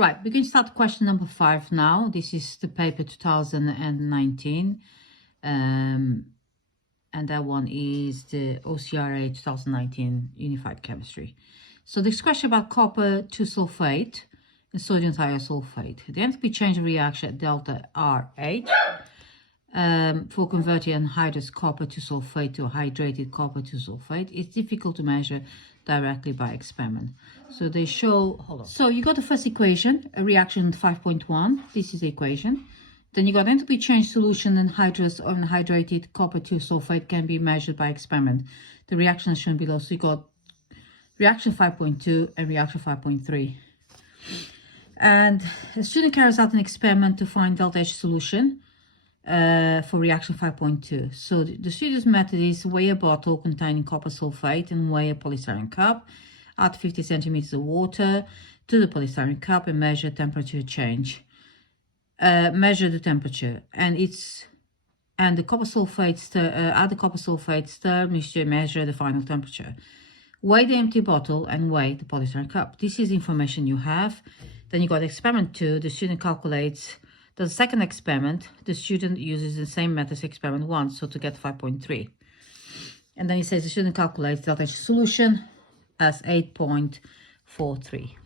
Right, we're going to start question number 5 now. This is the paper 2019. And that one is the OCR A 2019 Unified Chemistry. So this question about copper 2 sulfate and sodium thiosulfate. The enthalpy change of reaction at delta RH for converting anhydrous copper 2 sulfate to hydrated copper 2 sulfate is difficult to measure directly by experiment. So they show, hold on. So you got the first equation, a reaction 5.1. This is the equation. Then you got enthalpy change solution anhydrous or unhydrated copper 2 sulfate can be measured by experiment. The reaction is shown below. So you got reaction 5.2 and reaction 5.3. And a student carries out an experiment to find delta H solution for reaction 5.2. So the student's method is weigh a bottle containing copper sulfate and weigh a polystyrene cup, add 50 centimeters of water to the polystyrene cup and measure temperature change. Measure the temperature and the copper sulfate add the copper sulfate, stir mixture, measure the final temperature. Weigh the empty bottle and weigh the polystyrene cup. This is information you have. Then you got experiment 2. The student calculates the second experiment. The student uses the same method as experiment 1, so to get 5.3. And then he says the student calculates delta H solution as 8.43.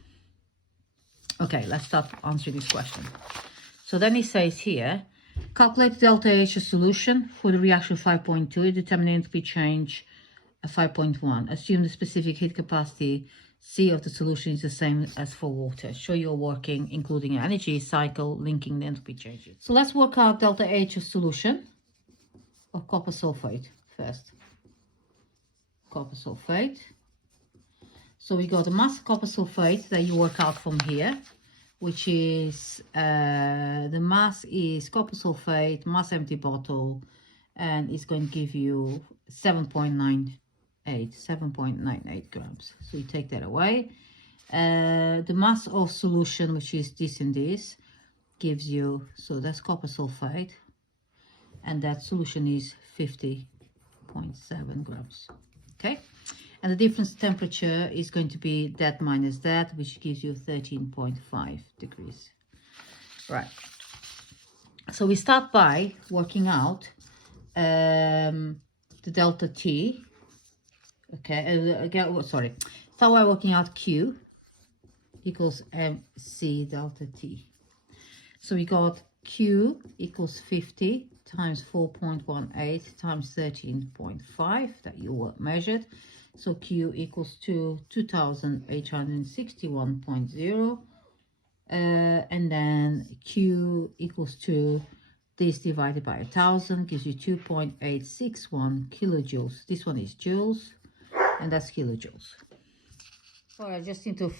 Okay, let's start answering this question. So then he says here, calculate delta H solution for the reaction 5.2, determine enthalpy change at 5.1. Assume the specific heat capacity C of the solution is the same as for water. Show your working, including energy cycle, linking the enthalpy changes. So let's work out delta H solution of copper sulfate first. Copper sulfate. So we got the mass of copper sulfate that you work out from here, which is the mass is copper sulfate, mass empty bottle, and it's going to give you 7.98 grams. So you take that away. The mass of solution, which is this and this, gives you, so that's copper sulfate, and that solution is 50.7 grams. Okay, and the difference temperature is going to be that minus that, which gives you 13.5 degrees. Right, so we start by working out the delta T. Okay, sorry, start by working out Q equals MC delta T. So we got Q equals 50 times 4.18 times 13.5 that you measured. So Q equals to 2861.0. And then Q equals to this divided by 1000 gives you 2.861 kilojoules. This one is joules, and that's kilojoules. Sorry, I just need to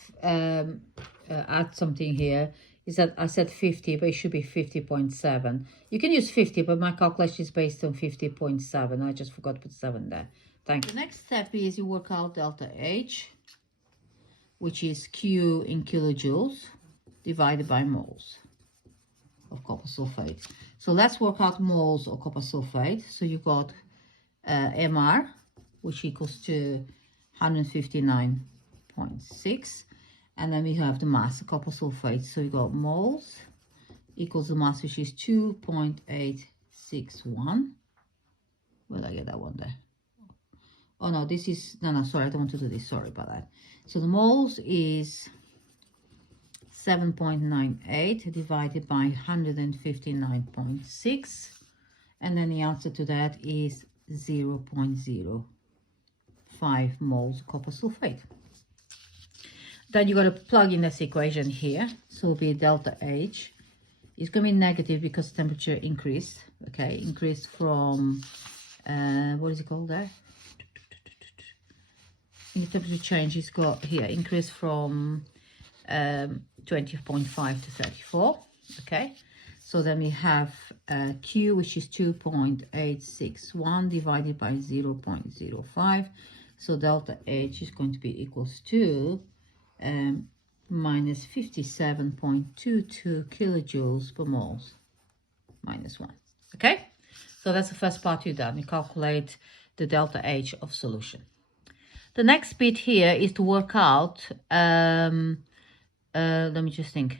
add something here. Is that I said 50, but it should be 50.7. You can use 50, but my calculation is based on 50.7. I just forgot to put 7 there. Thank you. The next step is you work out delta H, which is Q in kilojoules divided by moles of copper sulfate. So let's work out moles of copper sulfate. So you got MR, which equals to 159.6. And then we have the mass of copper sulfate. So you got moles equals the mass, which is 2.861. Where did I get that one there? Oh no, this is, no, sorry, I don't want to do this. Sorry about that. So the moles is 7.98 divided by 159.6. And then the answer to that is 0.05 moles of copper sulfate. Then you got to plug in this equation here. So it'll be delta H. It's going to be negative because temperature increased. Okay, increased from, what is it called there? In the temperature change, it's got here, increased from 20.5 to 34. Okay, so then we have Q, which is 2.861 divided by 0.05. So delta H is going to be equals to minus 57.22 kilojoules per moles minus 1. Okay, so that's the first part you've done. You calculate the delta H of solution. The next bit here is to work out let me just think.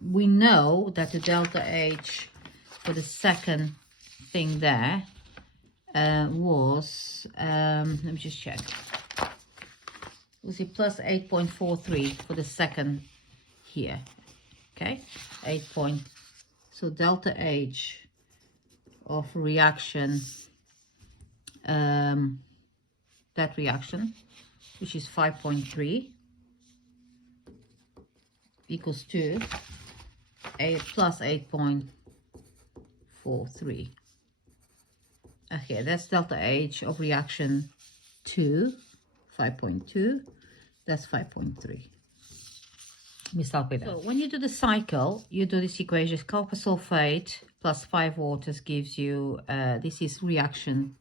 We know that the delta H for the second thing there was, let me just check. Was it plus 8.43 for the second here? Okay, 8 point. So delta H of reaction, that reaction, which is 5.3, equals to plus 8.43. Okay, that's delta H of reaction 2, 5.2. That's 5.3. Let me start with that. So when you do the cycle, you do this equation: copper sulfate plus 5 waters gives you, this is reaction,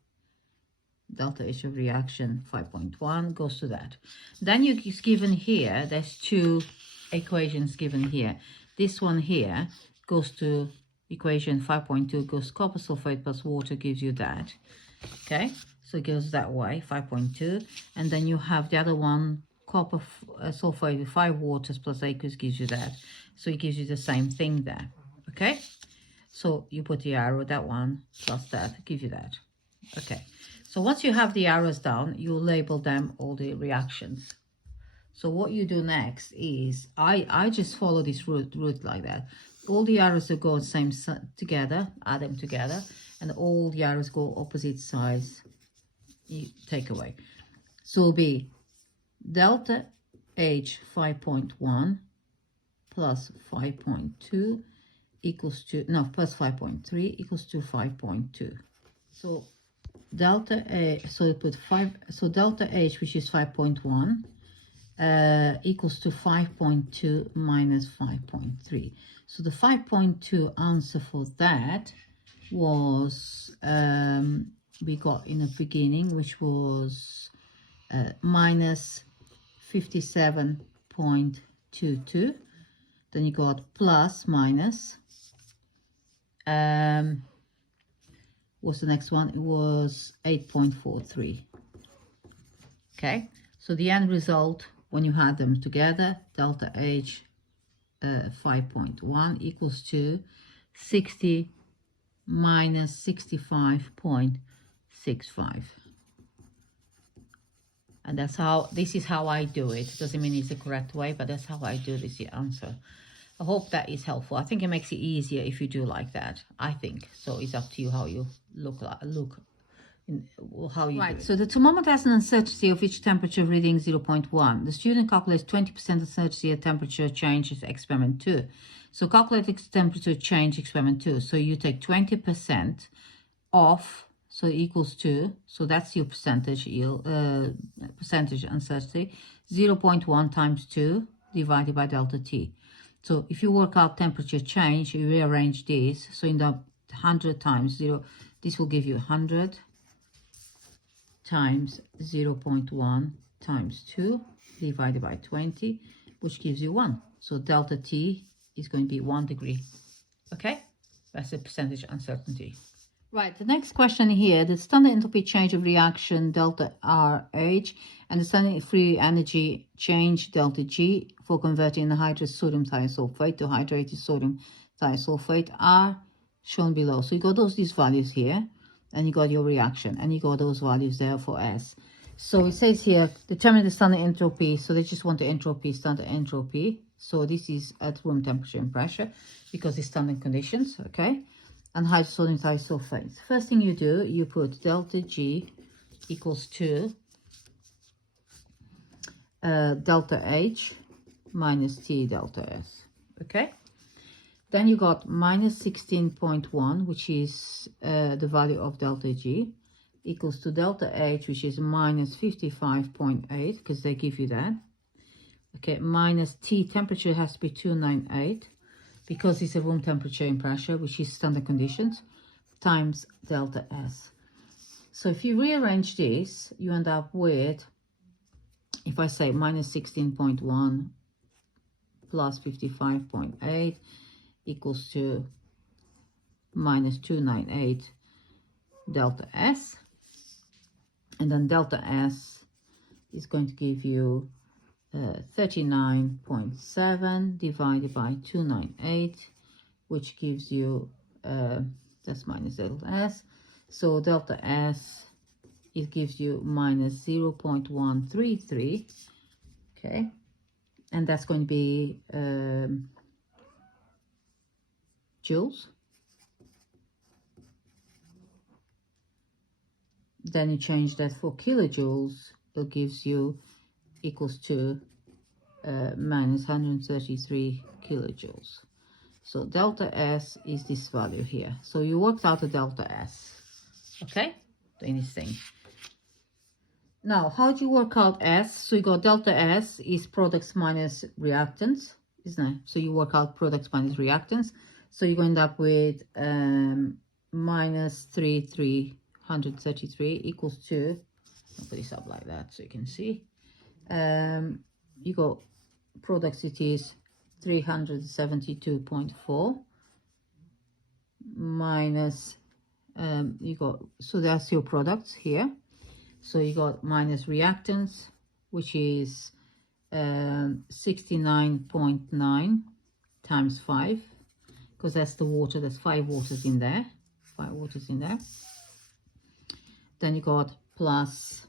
delta H of reaction 5.1 goes to that. Then you is given here, there's two equations given here. This one here goes to equation 5.2, goes copper sulfate plus water gives you that. Okay, so it goes that way, 5.2. And then you have the other one, copper sulfate with 5 waters plus aqueous gives you that. So it gives you the same thing there. Okay, so you put the arrow, that one plus that gives you that. Okay, so once you have the arrows down, you label them all the reactions. So what you do next is, I just follow this route like that. All the arrows that go the same together, add them together, and all the arrows go opposite sides, you take away. So it'll be delta H 5.1 plus 5.2 equals to, no, plus 5.3 equals to 5.2. So delta A, so you put 5, so delta H, which is 5.1, equals to 5.2 minus 5.3. So the 5.2 answer for that was, we got in the beginning, which was minus 57.22. Then you got plus minus, what's the next one? It was 8.43. Okay, so the end result, when you had them together, delta H 5.1 equals to 60 minus 65.65. And that's how, this is how I do it. Doesn't mean it's the correct way, but that's how I do this answer. I hope that is helpful. I think it makes it easier if you do like that, I think. So it's up to you how you look in, how you do it. So the thermometer has an uncertainty of each temperature reading 0.1. The student calculates 20% uncertainty at temperature change is experiment 2. So calculate temperature change experiment 2. So you take 20% off, so equals to, so that's your percentage yield, percentage uncertainty, 0.1 times 2 divided by delta T. So if you work out temperature change, you rearrange this. So in the 100 times 0, this will give you 100 times 0.1 times 2 divided by 20, which gives you 1. So delta T is going to be 1 degree. Okay, that's the percentage uncertainty. Right, the next question here, the standard enthalpy change of reaction delta RH and the standard free energy change delta G for converting the hydrous sodium thiosulfate to hydrated sodium thiosulfate are shown below. So you got these values here, and you got your reaction, and you got those values there for S. So it says here, determine the standard entropy. So they just want the entropy, standard entropy. So this is at room temperature and pressure because it's standard conditions, okay? And hydrous sodium thiosulfate. First thing you do, you put delta G equals to delta H minus T delta S, okay? Then you got minus 16.1, which is the value of delta G, equals to delta H, which is minus 55.8, because they give you that. Okay, minus T, temperature has to be 298, because it's a room temperature and pressure, which is standard conditions, times delta S. So if you rearrange this, you end up with, if I say minus 16.1 plus 55.8 equals to minus 298 delta S. And then delta S is going to give you 39.7 divided by 298, which gives you, that's minus delta S. So delta S, it gives you minus 0.133, okay? And that's going to be joules. Then you change that for kilojoules, it gives you equals to minus 133 kilojoules. So delta S is this value here. So you worked out the delta S, okay, in this thing. Now, how do you work out S? So you got delta S is products minus reactants, isn't it? So you work out products minus reactants. So you're going to end up with minus 333 equals to, I'll put this up like that so you can see. You got products, it is 372.4 minus, you got, so that's your products here. So you got minus reactants, which is 69.9 times 5, because that's the water, there's 5 waters in there, 5 waters in there. Then you got plus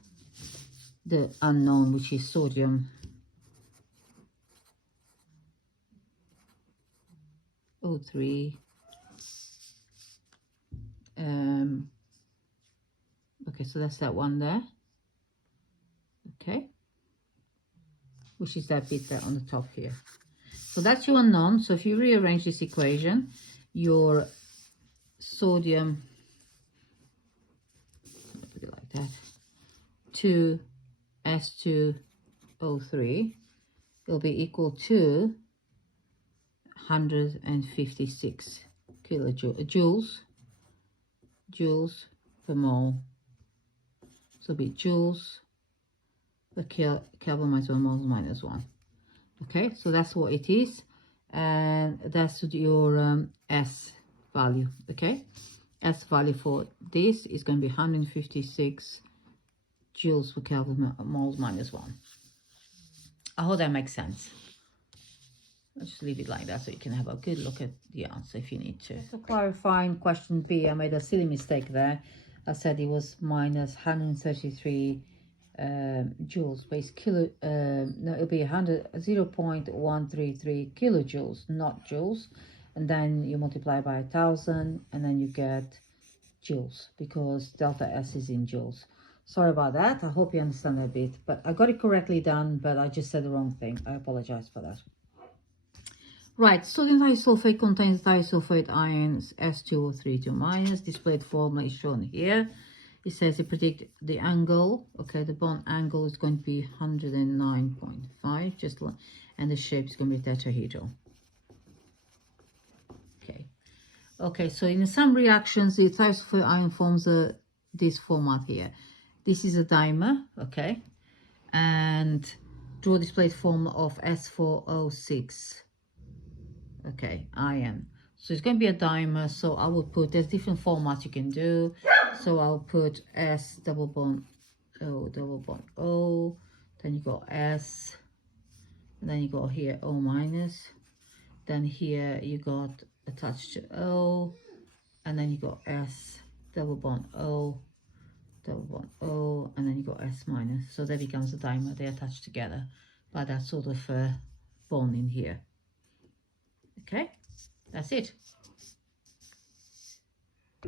the unknown, which is sodium O3. Okay, so that's that one there. Okay, which is that bit there on the top here. So that's your unknown. So if you rearrange this equation, your sodium, put it like that, 2S2O3 will be equal to 156 kilojoules, joules per mole. So it'll be joules per Kelvin minus 1 moles minus 1. Okay, so that's what it is, and that's your S value. Okay, S value for this is going to be 156 joules per Kelvin moles minus 1. I hope that makes sense. I'll just leave it like that so you can have a good look at the answer if you need to. So clarifying question B, I made a silly mistake there. I said it was minus 133 joules, but it's kilo, no, it'll be 0.133 kilojoules, not joules. And then you multiply by 1,000, and then you get joules, because delta S is in joules. Sorry about that. I hope you understand that bit, but I got it correctly done, but I just said the wrong thing. I apologize for that. Right, sodium thiosulfate contains thiosulfate ions S2O32 minus. Displayed formula is shown here. It says it predict the angle. Okay, the bond angle is going to be 109.5, just like, and the shape is going to be tetrahedral. Okay. Okay, so in some reactions, the thiosulfate ion forms this format here. This is a dimer, okay, and draw displayed form of S406. Okay, ion. So it's going to be a dimer, so I will put, there's different formats you can do. So I'll put S double bond O, then you got S, and then you got here O minus, then here you got attached to O, and then you got S double bond O, and then you got S minus. So that becomes a dimer. They attach together by that sort of bond in here. Okay, that's it.